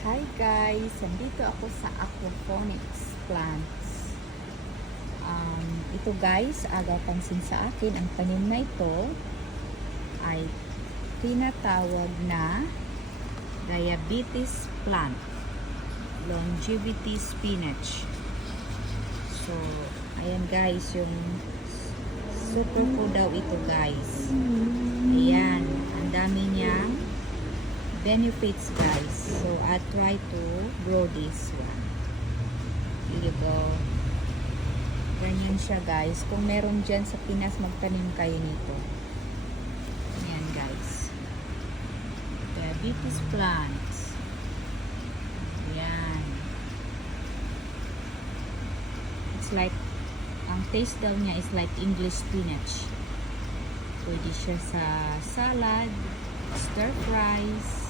Hi guys! Nandito ako sa aquaponics plants. Ito guys, agaw pansin sa akin, ang tanim na ito ay tinatawag na diabetes plant, longevity spinach. So, ayan guys, yung superfood daw ito guys. Ayan, ang dami niyang benefits guys. So I try to grow this one. Here you go. Ganyan siya guys. Kung meron dyan sa Pinas, magtanim kayo nito. Ayan guys. Diabetes plants. Ayan. It's like, ang taste daw niya is like English spinach. Pwede siya sa salad, stir fries,